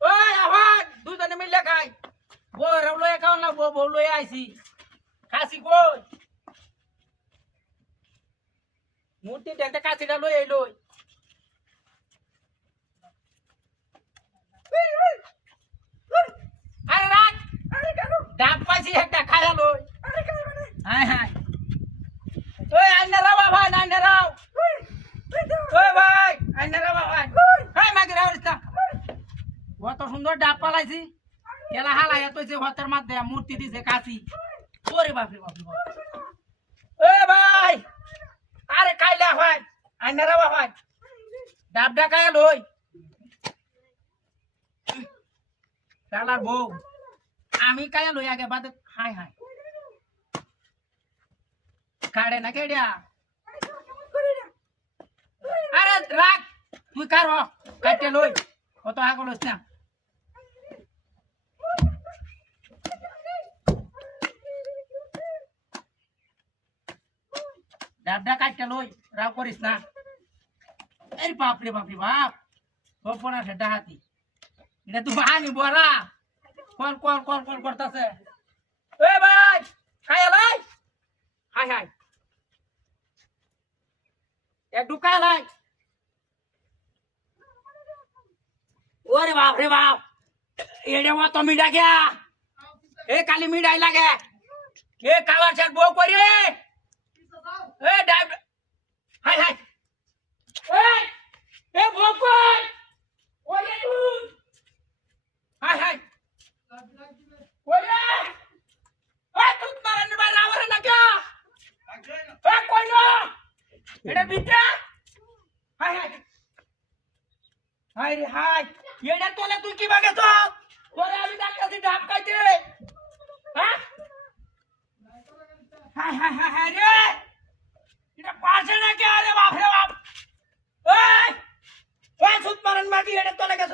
ওই আবার দুজনে মিলে খাই বউ লয়ে খাও না বউ লয়ে আইছি খাসি কই মূর্তি দেখতে কাছিটা লই লই আরে রাখ ডাব পাইছি একটা খায়া লই হায় হায় ওই আইনা রাও ভাই আইনা রাও ওই ভাই আইনা রাও ভাই হাই মাগি রাও রিস্তা কত সুন্দর ডাব পালাইছি এলা হালাইয়া তইছে হতের মধ্যে মূর্তি দিছে কাছি ওরে বাপ রে বাপ এ ভাই আরে কাইলা ভাই আইনা রাও ভাই ডাবডা খায়া লই শালার বউ আমি কায়া লই আগে বাদে হাই হাই কাড়ে না কেডিয়া আরে রাখ তুই কার কাটে লই কত আগল হইছ না ডাবডা কাটে লই রাও করিস না এই বাপ রে বাপ সপনা সেটা হাতি এটা তুমি আনি বড়া কল করতেছে এ ভাই খায়া লাই হাই হাই একটু খায়া লাই ওরে বাপ রে বাপ এটা মতো মিঠা গিয়া এ কালি মিঠাই লাগে কে খাবার ছাড় বউ করে এ ডাব হাই হাই এ বউ কই ওরে তুই হাই হাই ওরে এ তুই মারন বার রাওরে না কে এ কই না এটা বিটা হাই হাই হাই রে হাই এটা তোলে তুই কি বাগে তো তোরে আমি ডাকতাছি ডাব খাইতে হ্যাঁ হাই হাই হাই হাই রে এটা পাশে না কে আরে বাপ রে বাপ এই তুই মারন মাটি এটা তোলে গেছ